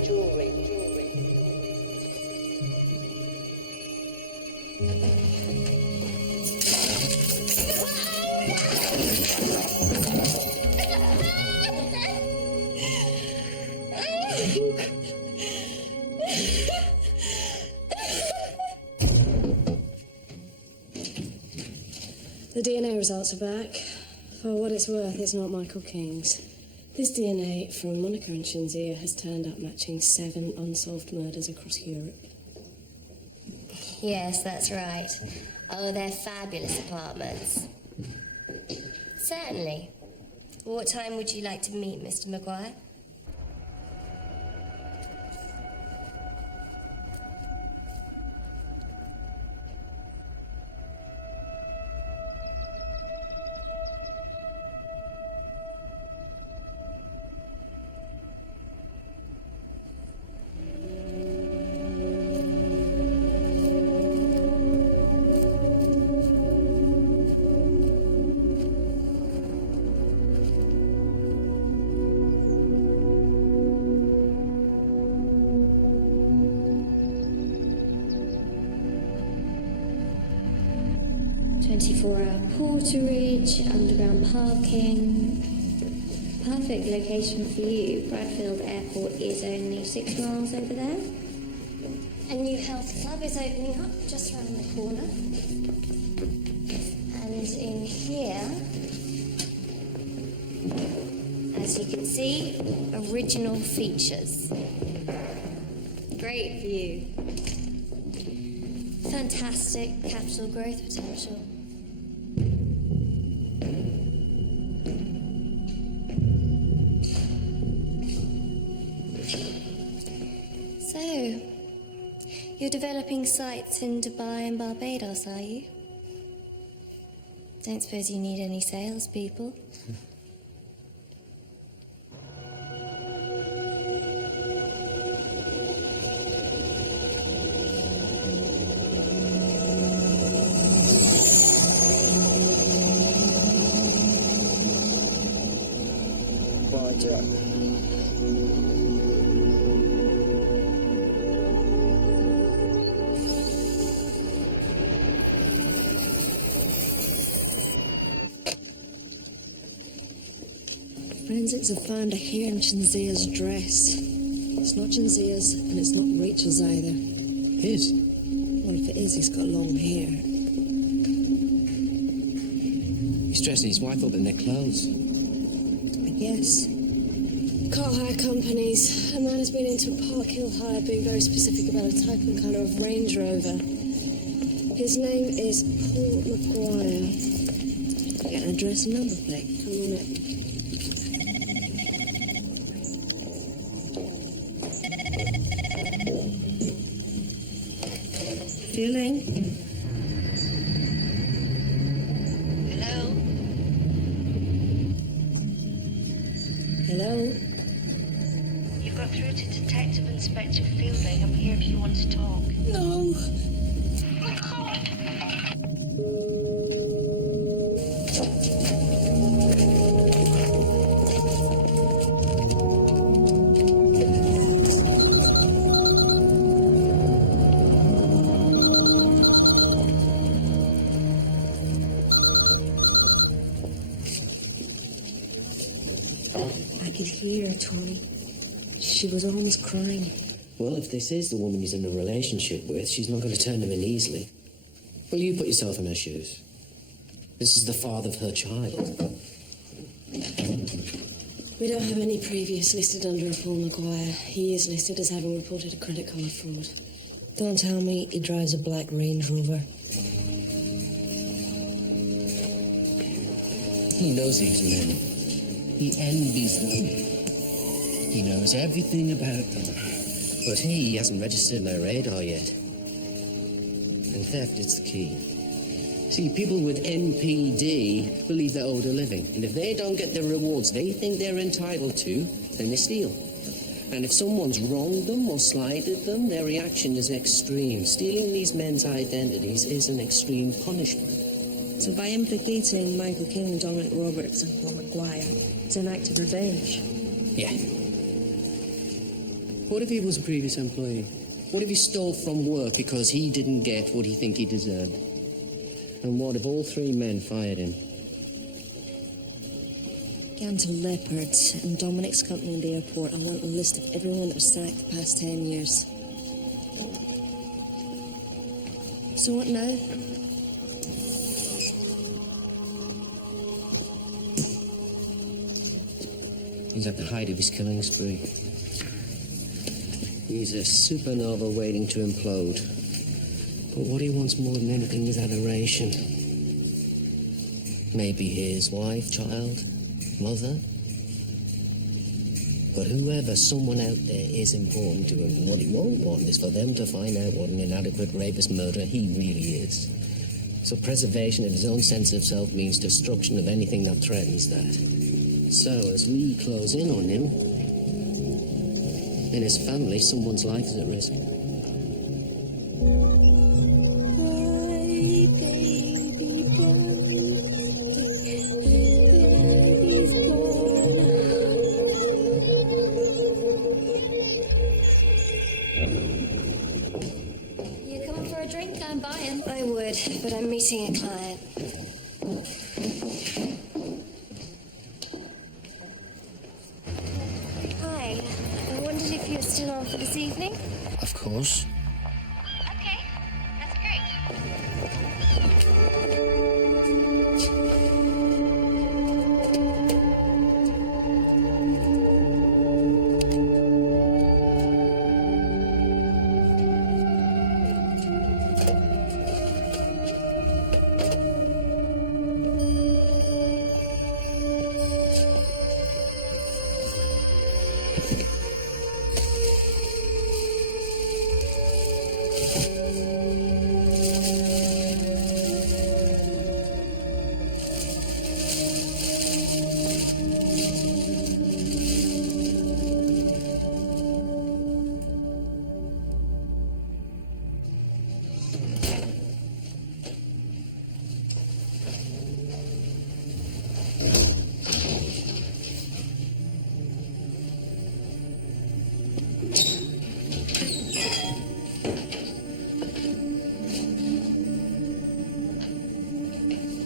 The DNA results are back. For what it's worth, it's not Michael King's. This DNA from Monica and Shinzia has turned up matching 7 unsolved murders across Europe. Yes, that's right. Oh, they're fabulous apartments. Certainly. What time would you like to meet, Mr. Maguire? Porterage, underground parking. Perfect location for you. Bradfield Airport is only 6 miles over there. A new health club is opening up just around the corner. And in here, as you can see, original features. Great view. Fantastic capital growth potential. So, you're developing sites in Dubai and Barbados, are you? Don't suppose you need any salespeople? Forensics have found a hair in Shinzia's dress. It's not Shinzia's, and it's not Rachel's either. His? Well, if it is, he's got long hair. He's dressing his wife up in their clothes. I guess. Car hire companies. A man has been into Park Hill Hire, being very specific about a type and colour of Range Rover. His name is Paul Maguire. Get an address and number plate. Come on up. Feeling? Hello? Hello? You've got through to Detective Inspector Fielding. I'm here if you want to talk. No. I could hear her, Tony. She was almost crying. Well, if this is the woman he's in a relationship with, she's not going to turn him in easily. Well, you put yourself in her shoes. This is the father of her child. We don't have any previous listed under a Paul Maguire. He is listed as having reported a credit card fraud. Don't tell me he drives a black Range Rover. He knows these men. He envies them. He knows everything about them. But he hasn't registered their radar yet. And theft is the key. See, people with NPD believe they're owed a living. And if they don't get the rewards they think they're entitled to, then they steal. And if someone's wronged them or slighted them, their reaction is extreme. Stealing these men's identities is an extreme punishment. So by implicating Michael King and Dominic Roberts and Paul Maguire, it's an act of revenge. Yeah. What if he was a previous employee? What if he stole from work because he didn't get what he think he deserved? And what if all three men fired him? Gantel Leopards and Dominic's company in the airport. I want a list of everyone that was sacked the past 10 years. So what now? He's at the height of his killing spree. He's a supernova waiting to implode. But what he wants more than anything is adoration. Maybe his wife, child, mother. But whoever someone out there is important to him, what he won't want is for them to find out what an inadequate rapist murderer he really is. So preservation of his own sense of self means destruction of anything that threatens that. So as we close in on him, in his family, someone's life is at risk. You coming for a drink? I'm buying. I would, but I'm meeting a client. Hi. I wondered if you're still on for this evening? Of course. Okay, that's great.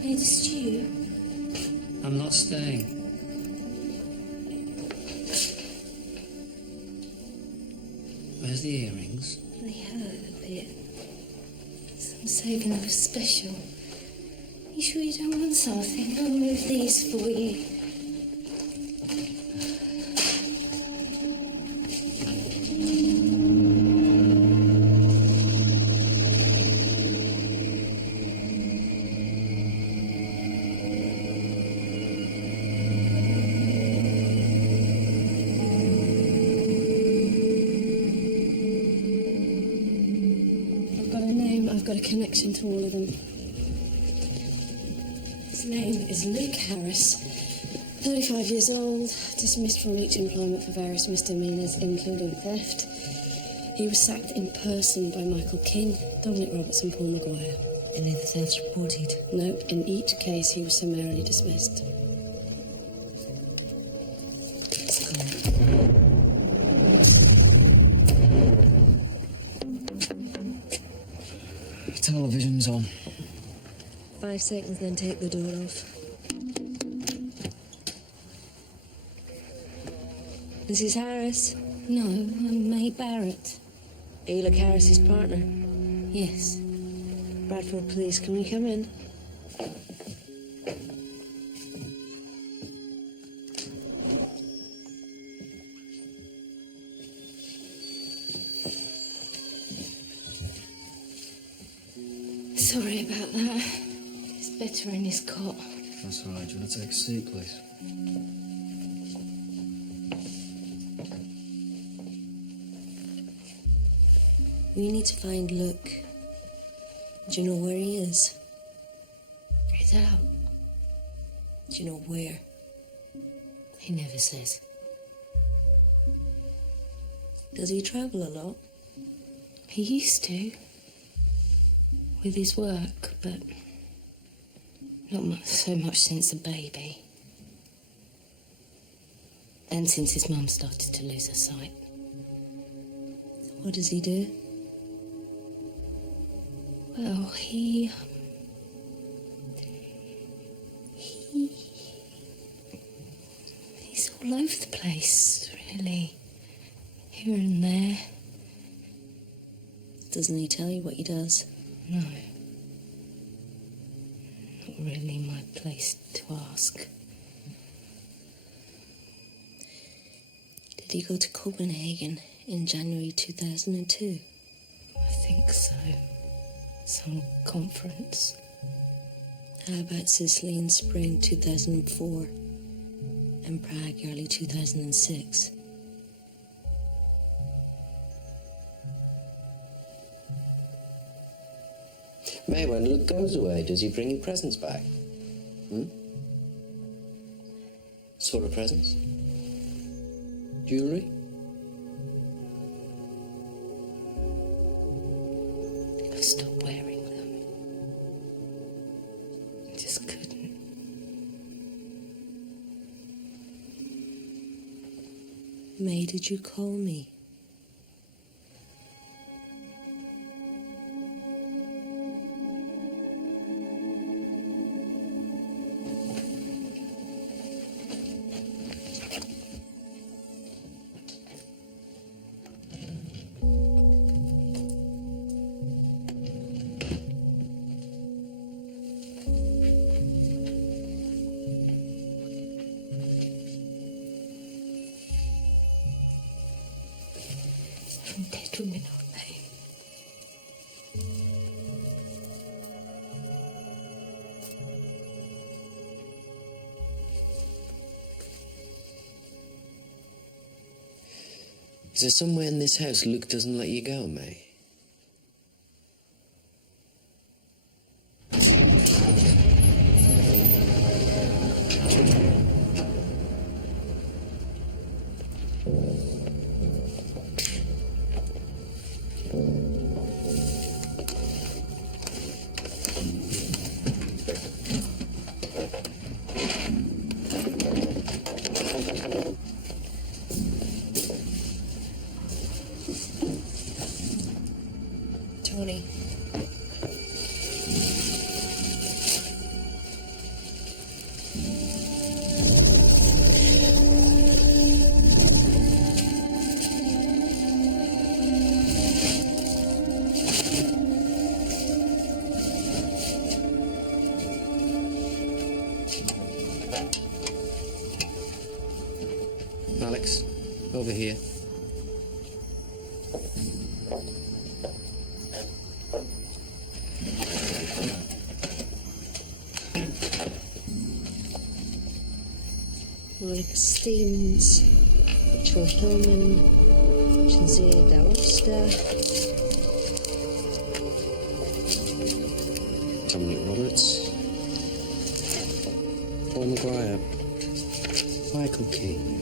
Made a stew. I'm not staying. Where's the earrings? They hurt a bit. So I'm saving them for special. You sure you don't want something? I'll move these for you. I've got a name, I've got a connection to all of them. His name is Luke Harris, 35 years old, dismissed from each employment for various misdemeanours, including theft. He was sacked in person by Michael King, Dominic Roberts and Paul Maguire. Any of the thefts reported? No, in each case he was summarily dismissed. Television's on. 5 seconds, then take the door off. Mrs. Harris? No, I'm May Barrett. Are you Luke Harris's partner? Yes. Bradford Police, can we come in? sorry about that. He's better in his cot. That's all right. Do you want to take a seat, please? We need to find Luke. Do you know where he is? He's out. Do you know where? He never says. Does he travel a lot? He used to. With his work, but not so much since the baby. And since his mum started to lose her sight. What does he do? Well, he's all over the place, really. Here and there. Doesn't he tell you what he does? No. Not really my place to ask. Did he go to Copenhagen in January 2002? I think so. Some conference. How about Sicily in spring 2004? And Prague early 2006? May, when Luke goes away, does he bring you presents back? Sort of presents? Jewellery? I stopped wearing them. I just couldn't. May, did you call me? I'm dead women, aren't they? Is there somewhere in this house Luke doesn't let you go, May? Tony. Alex, over here. Monica Stevens, Rachel Hillman, Chinzia D'Aosta, Dominic Roberts, Paul Maguire, Michael King.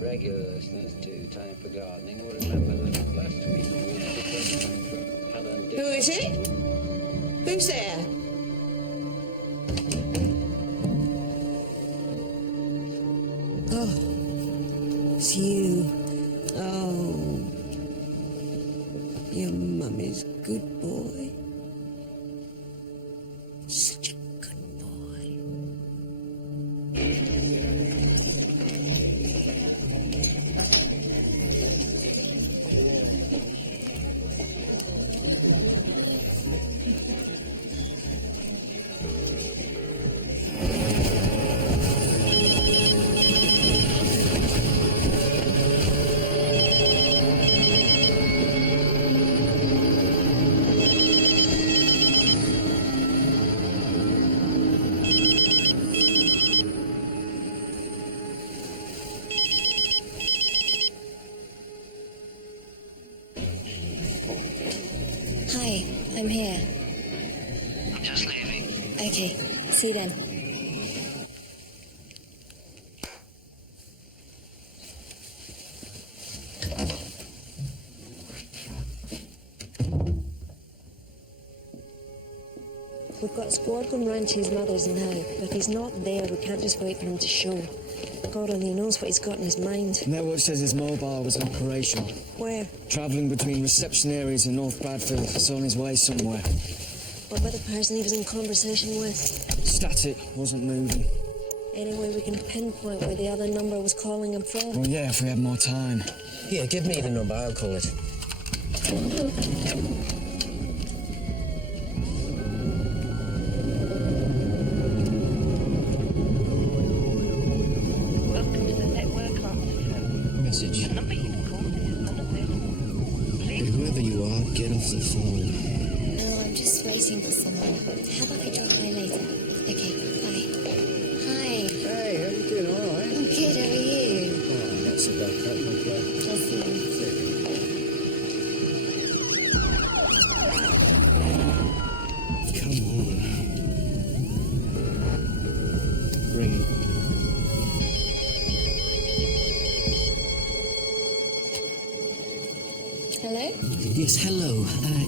Regular listeners to Time for Gardening will remember that last week we had Helen. Who is it? Who's there? Oh, it's you. Oh, your mummy's good boy. Such a good boy. I'm here. I'm just leaving. Okay, see you then. We've got a squad going round to his mother's now, but if he's not there, we can't just wait for him to show. God only knows what he's got in his mind. Network says his mobile was operational. Where? Travelling between reception areas in North Bradford. It's on his way somewhere. What about the person he was in conversation with? Static, wasn't moving. Any way we can pinpoint where the other number was calling him from? Well, yeah, if we had more time. Here, give me the number, I'll call it. Welcome to the network answer phone. Message. The number you've called is unavailable. Please. Whoever you are, get off the phone. No, I'm just waiting for someone. How about I drop by later? Okay, bye. Hi. Hey, how you doing? All right? I'm good, how are you? Oh, not so bad, can't complain. Just you. Come on. Ring it. Hello? Yes, hello.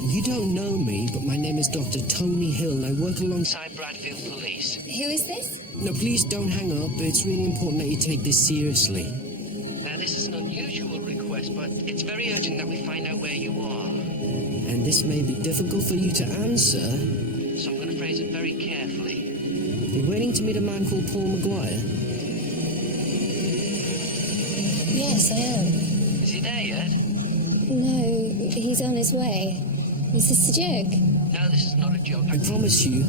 You don't know me, but my name is Dr. Tony Hill, and I work alongside Bradfield Police. Who is this? No, please don't hang up. It's really important that you take this seriously. Now, this is an unusual request, but it's very urgent that we find out where you are. And this may be difficult for you to answer, so I'm going to phrase it very carefully. You're waiting to meet a man called Paul Maguire? Yes, I am. Is he there yet? No, he's on his way. Is this a joke? No, this is not a joke. I promise you,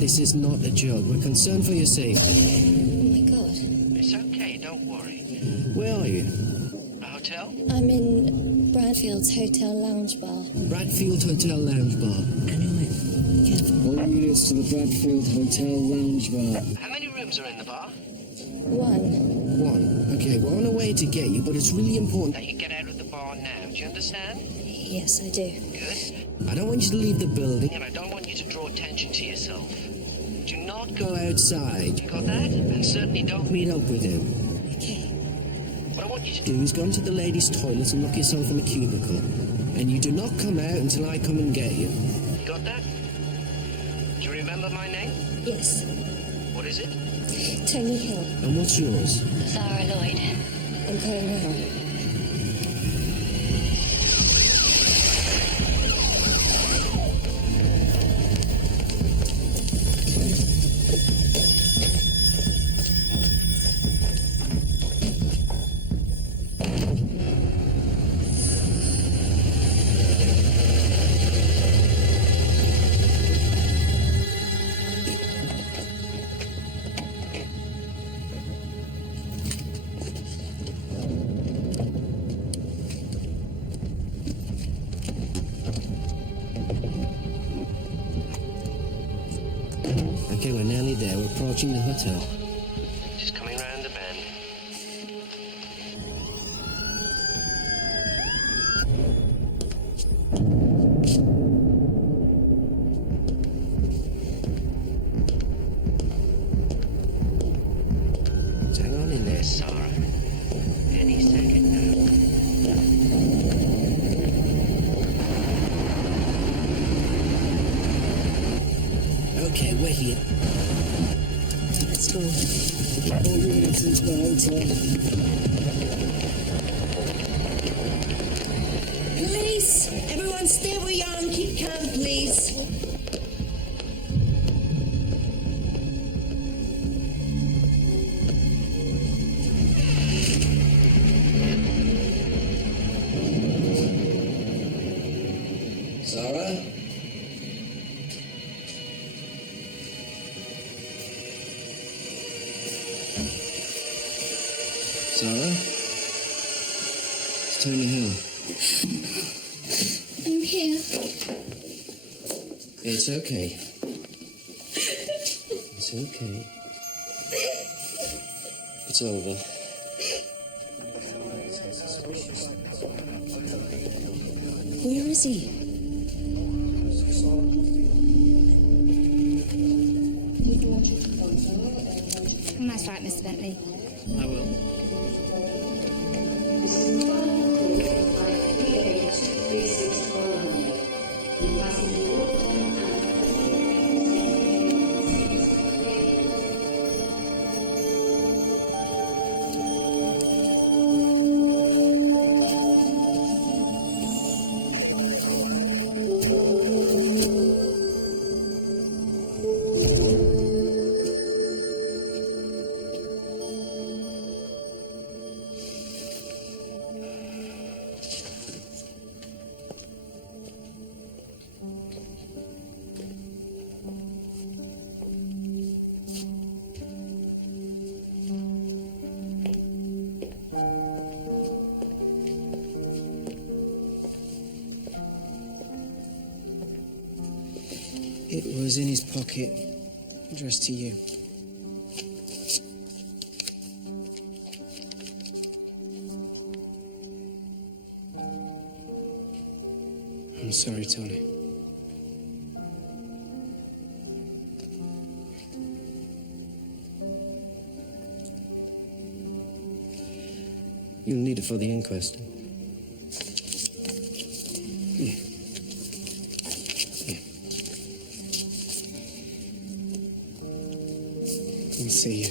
this is not a joke. We're concerned for your safety. Oh my god. It's okay, don't worry. Where are you? A hotel? I'm in Bradfield's Hotel Lounge Bar. Bradfield Hotel Lounge Bar. I know it. Careful. All units to the Bradfield Hotel Lounge Bar. How many rooms are in the bar? One. Okay, we're on our way to get you, but it's really important that you get out of the bar now. Do you understand? Yes, I do. Good. I don't want you to leave the building, and I don't want you to draw attention to yourself. Do not go outside. You got that? And certainly don't meet up with him. Okay. What I want you to do is go into the ladies' toilet and lock yourself in a cubicle. And you do not come out until I come and get you. You got that? Do you remember my name? Yes. What is it? Tony Hill. And what's yours? Sarah Lloyd. I'm coming now. Okay, we're nearly there. We're approaching the hotel. Just coming round the bend. So hang on in there, Sarah. Any second now. Okay, we're here. Let's go. All units into the hotel. Police! Everyone stay where you are and keep calm, please. Sarah? Sarah? It's Tony Hill. I'm here. It's okay. It's okay. It's over. Where is he? That's right, Mr. Bentley. I will. It was in his pocket, addressed to you. I'm sorry, Tony. You'll need it for the inquest. Yeah. We'll see you.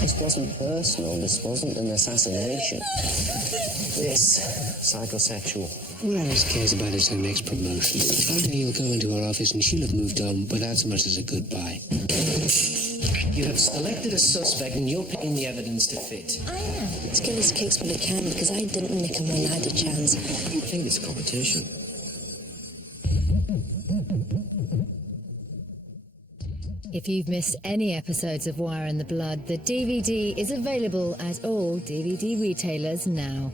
This wasn't personal. This wasn't an assassination. This, psychosexual. All Alice cares about is her next promotion. One day you'll go into her office and she'll have moved on without so much as a goodbye. You have selected a suspect and you're picking the evidence to fit. I am. Let's get his case when we can, because I didn't nick him when I had a chance. I think it's competition. If you've missed any episodes of Wire in the Blood, the DVD is available at all DVD retailers now.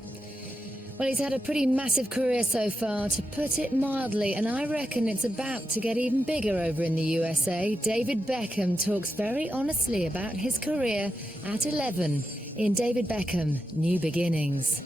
Well, he's had a pretty massive career so far, to put it mildly, and I reckon it's about to get even bigger over in the USA. David Beckham talks very honestly about his career at 11 in David Beckham, New Beginnings.